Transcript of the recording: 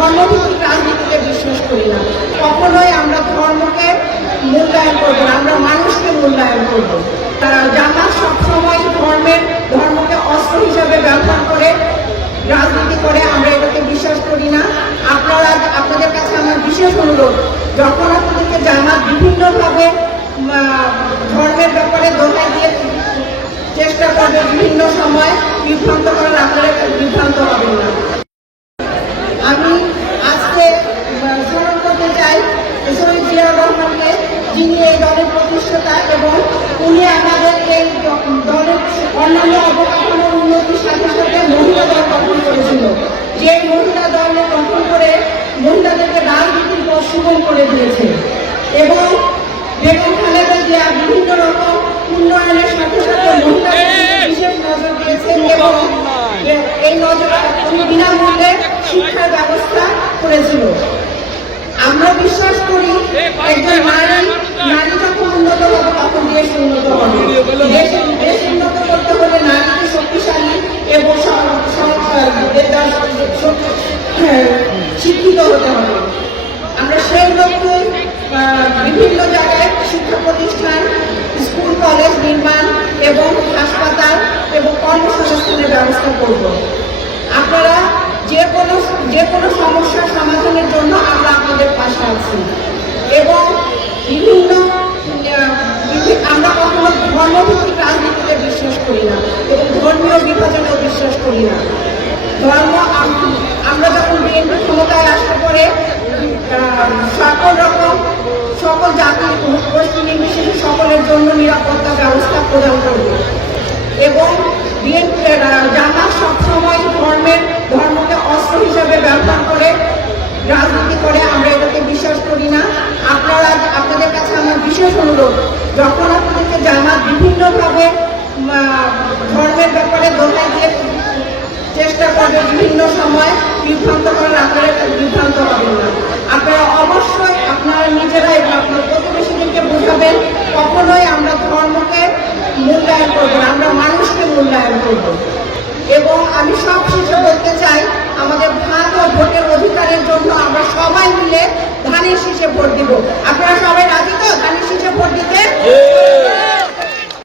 ধর্মভিত্তিক রাজনীতিতে বিশ্বাস করি না। কখনোই আমরা ধর্মকে মূল্যায়ন করব না, আমরা মানুষকে মূল্যায়ন করব। তারা জামাত সবসময় ধর্মের, ধর্মকে অস্ত্র হিসাবে ব্যবহার করে, রাজনীতি করে, আমরা এটাকে বিশ্বাস করি না। আপনারা, আপনাদের কাছে আমার বিশেষ অনুরোধ, যখন আপনাদেরকে জামাত বিভিন্নভাবে ধর্মের ব্যাপারে দোহাই দিয়ে চেষ্টা করবে, বিভিন্ন সময় বিভ্রান্ত করার আপনারা বিভ্রান্ত হবেন না। আমি আজকে স্মরণ করতে চাই শহীদ জিয়াউর রহমানকে, যিনি এই দলের প্রতিষ্ঠাতা এবং উনি আমাদের এই দলের শিক্ষার ব্যবস্থা করেছিল। আমরা বিশ্বাস করি একজন নারী নারী যখন উন্নত হবে তখন দেশ উন্নত হবে। দেশ দেশ উন্নত করতে হলে নারীকে শক্তিশালী এবং স- শিক্ষিত হতে হবে। আমরা সেই লক্ষ্যে বিভিন্ন জায়গায় শিক্ষা প্রতিষ্ঠান স্কুল কলেজ নির্মাণ এবং হাসপাতাল এবং কর্মসংস্থানের ব্যবস্থা করব। ধর্ম আমরা যখন বিএনপি ক্ষমতায় আসতে পরে সকল রকম, সকল জাতি গোষ্ঠী নির্বিশেষে সকলের জন্য নিরাপত্তা ব্যবস্থা প্রদান করবে। এবং বিএনপি জামাত সবসময় ধর্মের, ধর্মকে অস্ত্র হিসাবে ব্যবহার করে, রাজনীতি করে, আমরা এটাকে বিশ্বাস করি না। আপনারা, আপনাদের কাছে আমার বিশেষ অনুরোধ, যখন আপনাদেরকে জামাত বিভিন্নভাবে ধর্মের ব্যাপারে দোহাই তাদের বিভিন্ন সময় বিভ্রান্ত করেন, আপনারা বিভ্রান্ত হবেন না। আপনারা অবশ্যই আপনারা নিজেরা এবং আপনার প্রতিবেশীদেরকে বোঝাবেন, কখনোই আমরা ধর্মকে মূল্যায়ন করব না, আমরা মানুষকে মূল্যায়ন করব। এবং আমি সব শেষে বলতে চাই